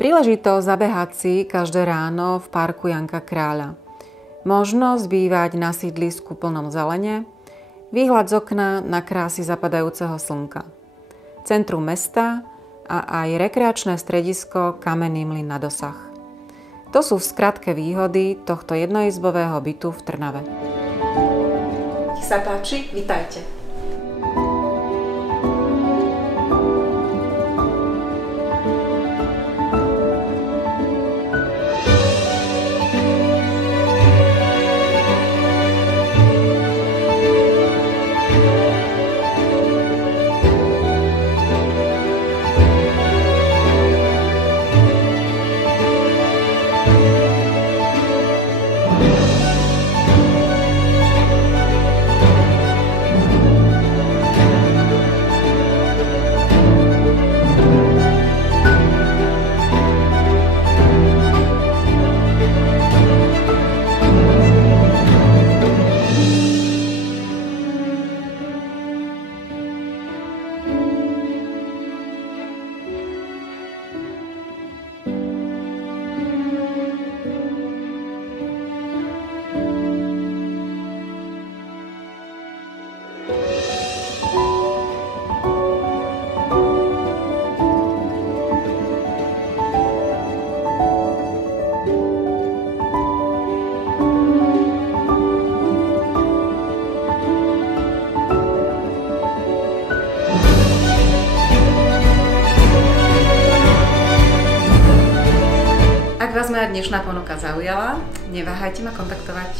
Príležitosť zabehať si každé ráno v parku Janka Kráľa. Možnosť bývať na sídlisku plnom zelene, výhľad z okna na krásy zapadajúceho slnka. Centrum mesta a aj rekreačné stredisko Kamenný mlyn na dosah. To sú v skratke výhody tohto jednoizbového bytu v Trnave. Nech sa páči, vitajte. Ak vás moja dnešná ponuka zaujala, neváhajte ma kontaktovať.